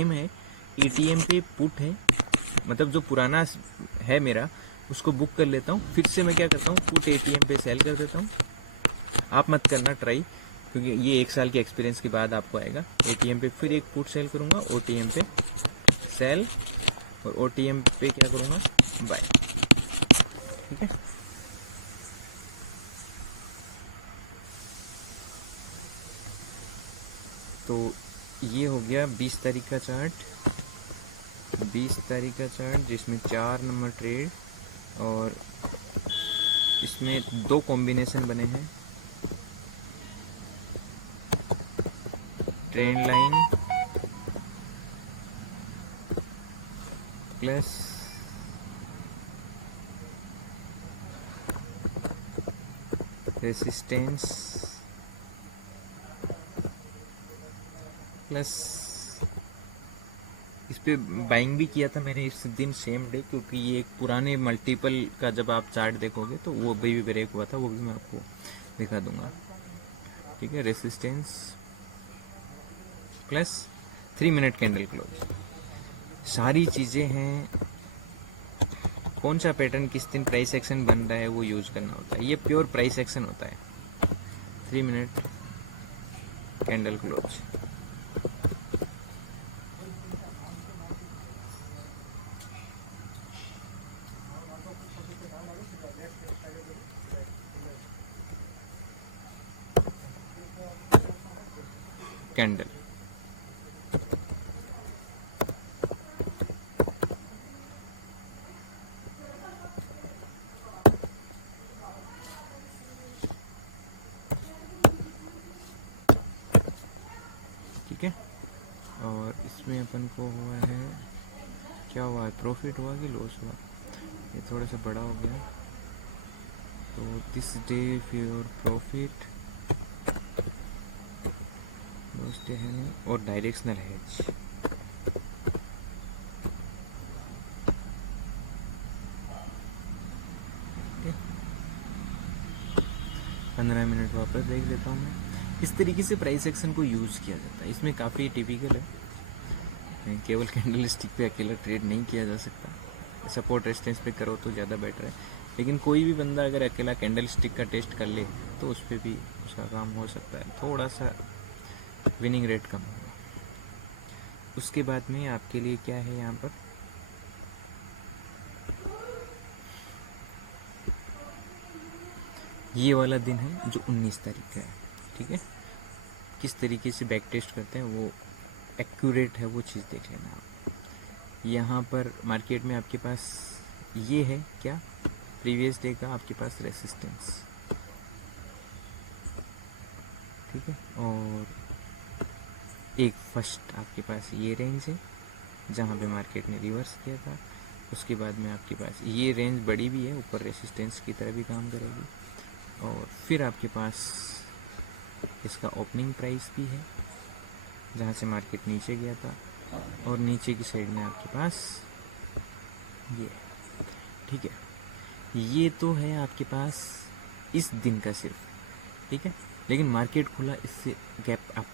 M है, ATM पे put है, मतलब जो पुराना है मेरा उसको बुक कर लेता हूँ, फिर से मैं क्या करता हूँ पुट एटीएम पे सेल कर देता हूँ। आप मत करना ट्राई, क्योंकि ये 1 साल के एक्सपीरियंस के बाद आपको आएगा। एटीएम पे फिर एक पुट सेल करूँगा, ओटीएम पे सेल, और ओटीएम पे क्या करूँगा, बाय। ठीक है, तो ये हो गया 20 तारीख का चार्ट। 20 तारीख का चार्ट जिसमें 4 नंबर ट्रेड, और इसमें 2 कॉम्बिनेशन बने हैं, trend line plus resistance plus, इस पे बाइंग भी किया था मैंने इस दिन सेम डे, क्योंकि ये एक पुराने मल्टीपल का जब आप चार्ट देखोगे तो वो भी ब्रेक हुआ था, वो भी मैं आपको दिखा दूंगा। ठीक है, resistance plus 3 minute candle close, सारी चीज़ें हैं। कौन सा पैटर्न किस दिन प्राइस एक्शन बन रहा है वो यूज करना होता है, ये प्योर प्राइस एक्शन होता है। 3 मिनट कैंडल क्लोज, कैंडल ठीक है। और इसमें अपन को हुआ है, क्या हुआ है, प्रॉफिट हुआ कि लॉस हुआ, ये थोड़ा सा बड़ा हो गया। तो this day your profit, loss day है नहीं, और डायरेक्शनल हेज। 15 मिनट वापस देख लेता हूँ मैं। इस तरीके से प्राइस एक्शन को यूज़ किया जाता है, इसमें काफ़ी टिपिकल है। केवल कैंडल स्टिक पे अकेला ट्रेड नहीं किया जा सकता, सपोर्ट रेजिस्टेंस पे करो तो ज़्यादा बेटर है। लेकिन कोई भी बंदा अगर अकेला कैंडल स्टिक का टेस्ट कर ले तो उस पर भी उसका काम हो सकता है, थोड़ा सा विनिंग रेट कम होगा। उसके बाद में आपके लिए क्या है यहाँ पर, ये वाला दिन है जो 19 तारीख का है। ठीक है, किस तरीके से बैक टेस्ट करते हैं वो एक्यूरेट है, वो चीज़ देख लेना आप। यहाँ पर मार्केट में आपके पास ये है क्या, प्रीवियस डे का आपके पास रेसिस्टेंस। ठीक है, और एक फर्स्ट आपके पास ये रेंज है जहाँ पे मार्केट ने रिवर्स किया था। उसके बाद में आपके पास ये रेंज बड़ी भी है, ऊपर रेसिस्टेंस की तरह भी काम करेगी। और फिर आपके पास इसका ओपनिंग प्राइस भी है जहाँ से मार्केट नीचे गया था, और नीचे की साइड में आपके पास ये। ठीक है, ये तो है आपके पास इस दिन का सिर्फ। ठीक है, लेकिन मार्केट खुला इससे गैप अप।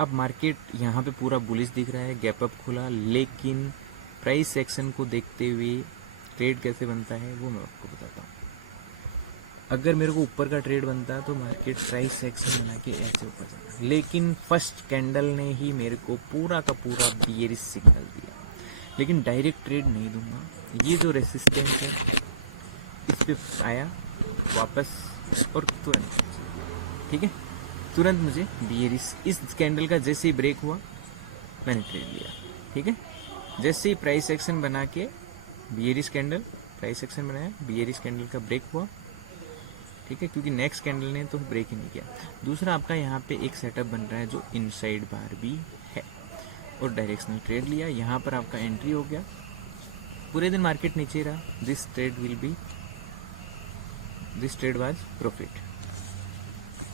अब मार्केट यहाँ पे पूरा बुलिश दिख रहा है, गैप अप खुला, लेकिन प्राइस सेक्शन को देखते हुए ट्रेड कैसे बनता है वो मैं आपको बताता हूँ। अगर मेरे को ऊपर का ट्रेड बनता है तो मार्केट प्राइस सेक्शन बना के ऐसे ऊपर जाता, लेकिन फर्स्ट कैंडल ने ही मेरे को पूरा का पूरा बियरिश सिग्नल दिया। लेकिन डायरेक्ट ट्रेड नहीं दूंगा, ये जो रेसिस्टेंस है इस पे आया वापस और तुरंत, ठीक है, तुरंत मुझे बियरिश, इस कैंडल का जैसे ही ब्रेक हुआ मैंने ट्रेड लिया। ठीक है, जैसे ही प्राइस एक्शन बना के बियरिश कैंडल, प्राइस एक्शन बनाया, बियरिश कैंडल का ब्रेक हुआ। ठीक है, क्योंकि नेक्स्ट कैंडल ने तो ब्रेक ही नहीं किया। दूसरा आपका यहाँ पे एक सेटअप बन रहा है जो इनसाइड बार भी है, और डायरेक्शनल ट्रेड लिया, यहाँ पर आपका एंट्री हो गया। पूरे दिन मार्केट नीचे रहा, दिस ट्रेड वाज प्रॉफिट।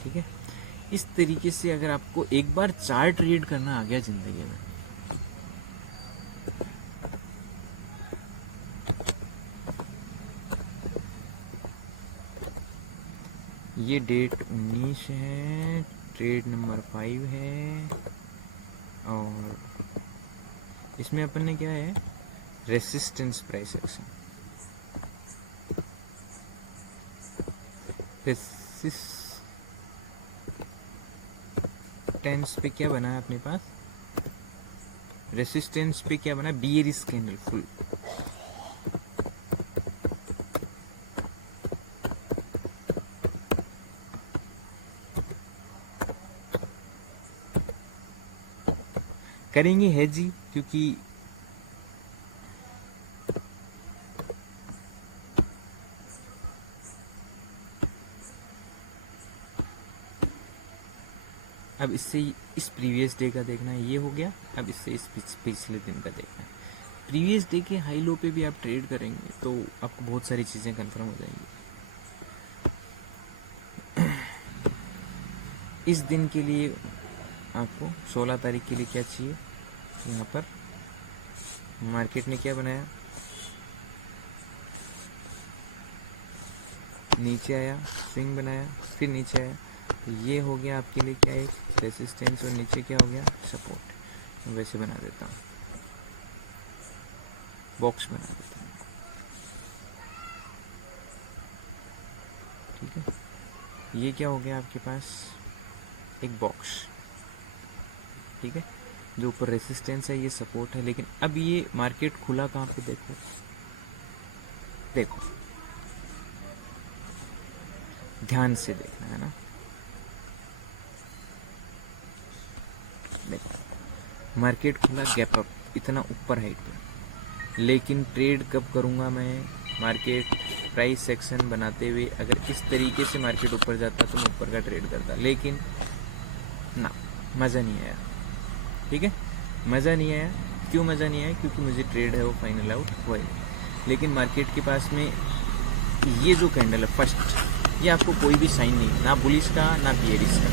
ठीक है, इस तरीके से अगर आपको एक बार चार्ट रीड करना आ गया जिंदगी में, ये डेट 19 है, ट्रेड नंबर 5 है, और इसमें अपन ने क्या है, रेसिस्टेंस प्राइस एक्शन। रेसिस्टेंस पे क्या बना है अपने पास, रेसिस्टेंस पे क्या बना, बियरिश कैंडल फुल। करेंगे है जी, क्योंकि अब इससे इस प्रीवियस डे का देखना है, ये हो गया। अब इससे इस पिछले दिन का देखना है। प्रीवियस डे के हाई लो पे भी आप ट्रेड करेंगे तो आपको बहुत सारी चीज़ें कंफर्म हो जाएंगी। इस दिन के लिए आपको 16 तारीख के लिए क्या चाहिए, यहाँ पर मार्केट ने क्या बनाया, नीचे आया, स्विंग बनाया, फिर नीचे आया। ये हो गया आपके लिए क्या, एक रेसिस्टेंस, और नीचे क्या हो गया, सपोर्ट। वैसे बना देता हूँ, बॉक्स बना देता हूँ, ठीक है। ये क्या हो गया आपके पास, एक बॉक्स, ठीक है। जो ऊपर रेसिस्टेंस है ये सपोर्ट है। लेकिन अब ये मार्केट खुला कहाँ पे, देखो देखो, ध्यान से देखना है ना। देखो मार्केट खुला गैप अप, इतना ऊपर हाइट पे, लेकिन ट्रेड कब करूँगा मैं, मार्केट प्राइस सेक्शन बनाते हुए अगर इस तरीके से मार्केट ऊपर जाता तो मैं ऊपर का ट्रेड करता, लेकिन ना, मज़ा नहीं आया, ठीक है। मज़ा नहीं आया, क्यों मज़ा नहीं आया, क्योंकि मुझे ट्रेड है वो फाइनल आउट हुआ ही। लेकिन मार्केट के पास में ये जो कैंडल है फर्स्ट, ये आपको कोई भी साइन नहीं, ना बुलिश का ना बियरिश का।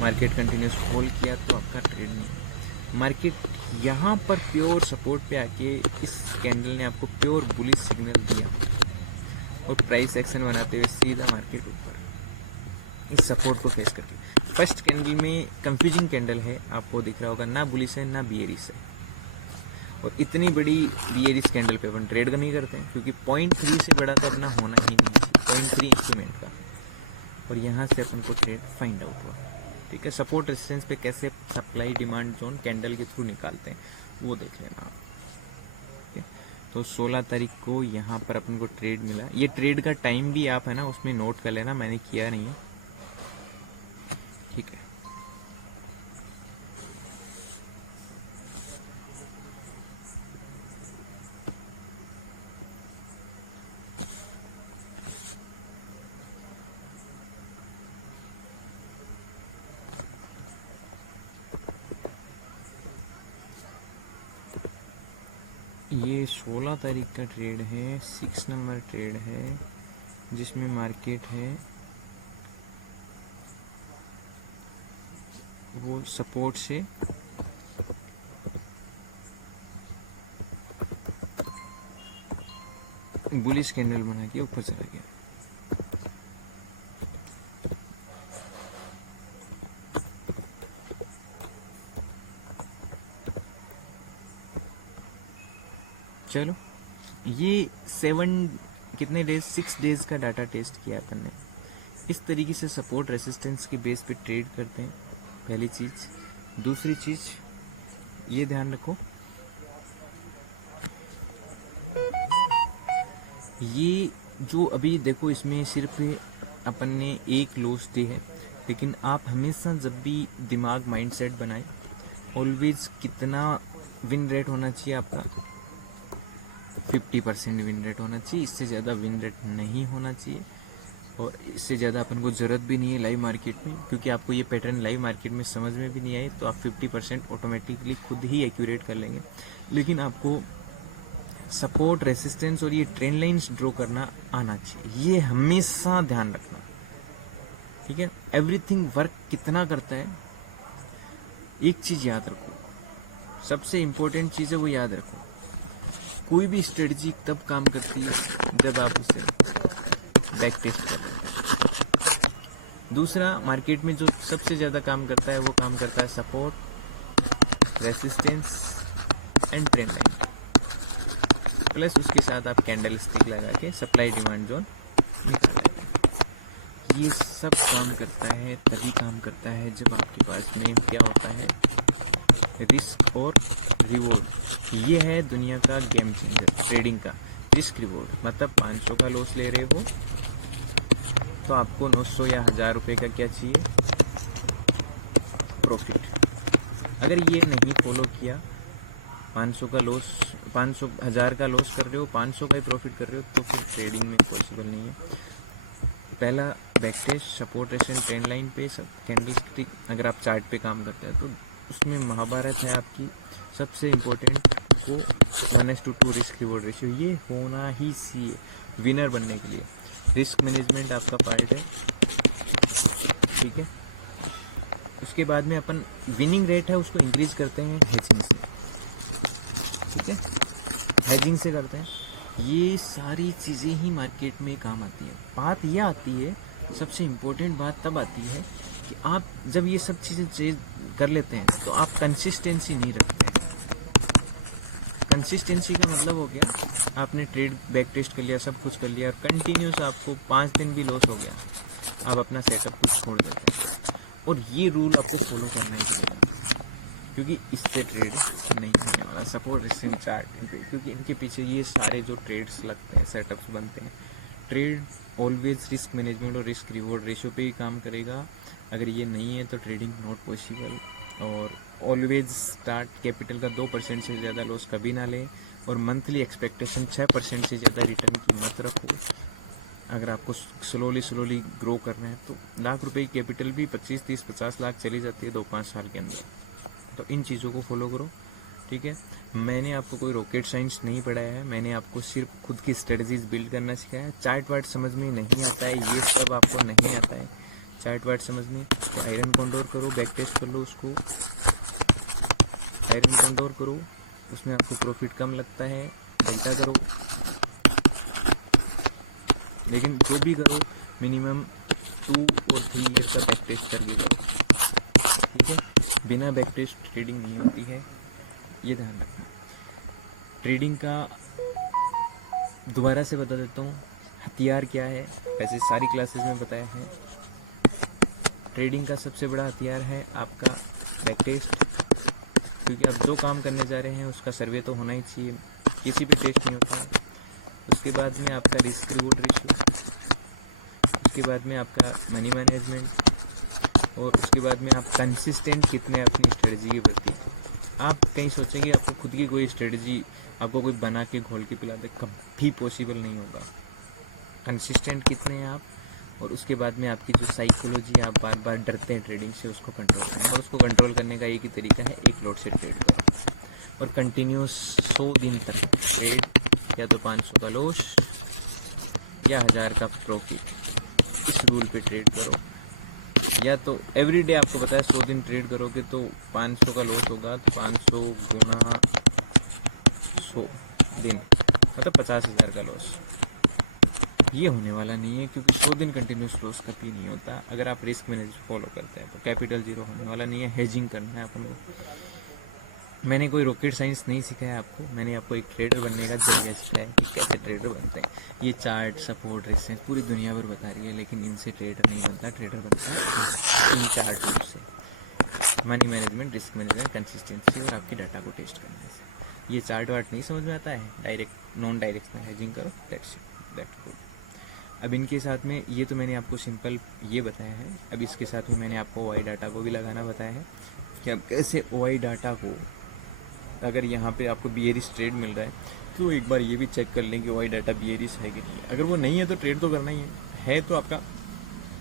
मार्केट कंटिन्यूस होल्ड किया तो आपका ट्रेड नहीं। मार्केट यहाँ पर प्योर सपोर्ट पे आके इस कैंडल ने आपको प्योर बुलिश सिग्नल दिया और प्राइस एक्शन बनाते हुए सीधा मार्केट ऊपर इस सपोर्ट को फेस करके। फर्स्ट कैंडल में कंफ्यूजिंग कैंडल है, आपको दिख रहा होगा, ना बुलिश है ना बियरिश है। और इतनी बड़ी बियरिश कैंडल पे अपन ट्रेड नहीं करते हैं, क्योंकि 0.3 से बड़ा तो अपना होना ही नहीं चाहिए, 0.3 इंस्ट्रूमेंट का। और यहाँ से अपन को ट्रेड फाइंड आउट हुआ, ठीक है। सपोर्ट रेजिस्टेंस पे कैसे सप्लाई डिमांड जोन कैंडल के थ्रू निकालते हैं वो देख लेना आप, ठीक है। तो 16 तारीख को यहाँ पर अपन को ट्रेड मिला। ये ट्रेड का टाइम भी आप है ना उसमें नोट कर लेना, मैंने किया नहीं है, ठीक है। ये 16 तारीख का ट्रेड है, 6 नंबर ट्रेड है, जिसमें मार्केट है वो सपोर्ट से बुलिश कैंडल बना के ऊपर चला गया। चलो ये 6 डेज का डाटा टेस्ट किया अपन ने। इस तरीके से सपोर्ट रेसिस्टेंस के बेस पे ट्रेड करते हैं, पहली चीज। दूसरी चीज ये ध्यान रखो, ये जो अभी देखो इसमें सिर्फ अपन ने एक लॉस डे है, लेकिन आप हमेशा जब भी दिमाग माइंडसेट बनाए, ऑलवेज कितना विन रेट होना चाहिए आपका, 50% विन रेट होना चाहिए। इससे ज़्यादा विन रेट नहीं होना चाहिए, और इससे ज़्यादा अपन को ज़रूरत भी नहीं है लाइव मार्केट में, क्योंकि आपको ये पैटर्न लाइव मार्केट में समझ में भी नहीं आए तो आप 50% ऑटोमेटिकली खुद ही एक्यूरेट कर लेंगे। लेकिन आपको सपोर्ट रेसिस्टेंस और ये ट्रेंड लाइंस ड्रॉ करना आना चाहिए, ये हमेशा ध्यान रखना, ठीक है। एवरीथिंग वर्क कितना करता है, एक चीज़ याद रखो, सबसे इम्पोर्टेंट चीज़ है वो याद रखो, कोई भी स्ट्रेटजी तब काम करती है जब आप उसे बैक टेस्ट कर लेते हैं। दूसरा, मार्केट में जो सबसे ज़्यादा काम करता है वो काम करता है support, resistance, and trend line, plus उसके साथ आप कैंडल स्टिक लगा के सप्लाई डिमांड जोन निकाल लेते हैं। ये सब काम करता है, तभी काम करता है जब आपके पास में क्या होता है, रिस्क और रिवॉर्ड। ये है दुनिया का गेम चेंजर ट्रेडिंग का, रिस्क रिवॉर्ड। मतलब 500 का लॉस ले रहे हो तो आपको 900 या 1000 रुपये का क्या चाहिए, प्रॉफिट। अगर ये नहीं फॉलो किया, 500 का लॉस, 500 1000 का लॉस कर रहे हो, 500 का ही प्रॉफिट कर रहे हो, तो फिर ट्रेडिंग में पॉसिबल नहीं है। पहला backtest, support ration, trend line पे सब कैंडल स्टिक। अगर आप चार्ट पे काम करते हैं तो उसमें महाभारत है आपकी, सबसे इम्पोर्टेंट को 1:2 रिस्क रिवॉर्ड रेशियो, ये होना ही चाहिए विनर बनने के लिए। रिस्क मैनेजमेंट आपका पार्ट है, ठीक है। उसके बाद में अपन विनिंग रेट है उसको इंक्रीज करते हैं हेजिंग से, ठीक है, हेजिंग से करते हैं। ये सारी चीज़ें ही मार्केट में काम आती है। बात यह आती है, सबसे इम्पोर्टेंट बात तब आती है कि आप जब ये सब चीज़ें कर लेते हैं तो आप कंसिस्टेंसी नहीं रखते हैं। कंसिस्टेंसी का मतलब हो गया, आपने ट्रेड बैक टेस्ट कर लिया, सब कुछ कर लिया, और कंटिन्यूस आपको 5 दिन भी लॉस हो गया, आप अपना सेटअप कुछ छोड़ देते हैं। और ये रूल आपको फॉलो करना ही पड़ेगा, क्योंकि इससे ट्रेड नहीं होने वाला। सपोर्ट रेसिस्टेंस चार्ट, क्योंकि इनके पीछे ये सारे जो ट्रेड्स लगते हैं, सेटअप्स बनते हैं, ट्रेड ऑलवेज रिस्क मैनेजमेंट और रिस्क रिवॉर्ड रेशियो पे ही काम करेगा। अगर ये नहीं है तो ट्रेडिंग नॉट पॉसिबल। और ऑलवेज स्टार्ट कैपिटल का 2% से ज़्यादा लॉस कभी ना लें, और मंथली एक्सपेक्टेशन 6% से ज़्यादा रिटर्न की मत रखो। अगर आपको स्लोली ग्रो करना है तो लाख रुपए की कैपिटल भी 25, 30, 50 लाख चली जाती है 2-5 साल के अंदर। तो इन चीज़ों को फॉलो करो, ठीक है। मैंने आपको कोई रॉकेट साइंस नहीं पढ़ाया है, मैंने आपको सिर्फ खुद की स्ट्रेटजीज बिल्ड करना सिखाया है। चार्ट वार्ट समझ में नहीं आता है, ये सब आपको नहीं आता है चार्ट वार्ट समझने, तो आयरन कॉन्डोर करो, बैक टेस्ट कर लो उसको, आयरन कॉन्डोर करो, उसमें आपको प्रॉफिट कम लगता है, डेल्टा करो, लेकिन जो भी करो मिनिमम 2 और 3 ईयर का बैक टेस्ट करके करो, ठीक है। बिना बैक टेस्ट ट्रेडिंग नहीं होती है, ये ध्यान रखना। ट्रेडिंग का दोबारा से बता देता हूँ, हथियार क्या है, वैसे सारी क्लासेस में बताया है। ट्रेडिंग का सबसे बड़ा हथियार है आपका बैक टेस्ट, क्योंकि आप जो काम करने जा रहे हैं उसका सर्वे तो होना ही चाहिए, किसी पे टेस्ट नहीं होता है। उसके बाद में आपका रिस्क रिवॉर्ड रेशियो, उसके बाद में आपका मनी मैनेजमेंट, और उसके बाद में आप कंसिस्टेंट कितने अपनी स्ट्रेटजी के प्रति। आप कहीं सोचेंगे आपको खुद की कोई स्ट्रेटजी आपको कोई बना के घोल के पिला दे, कभी पॉसिबल नहीं होगा। कंसिस्टेंट कितने हैं आप, और उसके बाद में आपकी जो साइकोलॉजी, आप बार बार डरते हैं ट्रेडिंग से, उसको कंट्रोल करना। और उसको कंट्रोल करने का एक ही तरीका है, एक लॉट से ट्रेड करो और कंटिन्यूस 100 दिन तक ट्रेड, या तो 500 का लॉस या 1000 का प्रॉफिट, इस रूल पे ट्रेड करो। या तो एवरीडे आपको पता है 100 दिन ट्रेड करोगे तो 500 का लॉस होगा, तो 500 गुना 100 दिन मतलब 50,000 का लॉस। ये होने वाला नहीं है, क्योंकि 100 दिन कंटिन्यूस लॉस कभी नहीं होता अगर आप रिस्क मैनेजमेंट फॉलो करते हैं। तो कैपिटल जीरो होने वाला नहीं है, हेजिंग करना है अपन को। मैंने कोई रॉकेट साइंस नहीं सिखाया आपको, मैंने आपको एक ट्रेडर बनने का जरिया सिखाया कि कैसे ट्रेडर बनते हैं। ये चार्ट, सपोर्ट, रेजिस्टेंस पूरी दुनिया भर बता रही है, लेकिन इनसे ट्रेडर नहीं बनता। ट्रेडर बनता है इन 4 टूल्स से, money management, risk management, consistency और आपकी डाटा को टेस्ट करने से। ये चार्ट वार्ट नहीं समझ में आता है, डायरेक्ट नॉन डायरेक्शनल हेजिंग करो, दैट्स गुड। अब इनके साथ में ये तो मैंने आपको सिंपल ये बताया है। अब इसके साथ में मैंने आपको OI डाटा को भी लगाना बताया है कि आप कैसे OI डाटा को, अगर यहाँ पे आपको बियरिश ट्रेड मिल रहा है तो एक बार ये भी चेक कर लें कि OI डाटा बियरिश है कि नहीं है। अगर वो नहीं है तो ट्रेड तो करना ही है तो आपका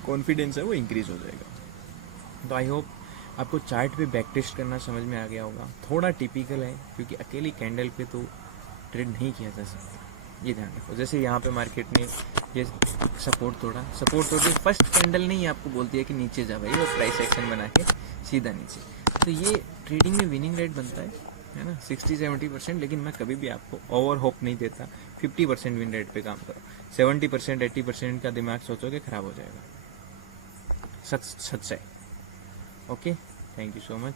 कॉन्फिडेंस है वो इंक्रीज हो जाएगा। तो आई होप आपको चार्ट पे बैक टेस्ट करना समझ में आ गया होगा। थोड़ा टिपिकल है क्योंकि अकेली कैंडल पे तो ट्रेड नहीं किया जा सकता, ये ध्यान रखो। जैसे यहाँ पे मार्केट में ये सपोर्ट तोड़ा, फर्स्ट कैंडल नहीं आपको बोलती है कि नीचे जा भाई, और प्राइस एक्शन बना के सीधा नीचे। तो ये ट्रेडिंग में विनिंग रेट बनता है ना 60-70%, लेकिन मैं कभी भी आपको ओवर होप नहीं देता। 50% विन रेट पे काम करो, 70% 80% का दिमाग सोचोगे खराब हो जाएगा। सच है। Okay, thank you so much.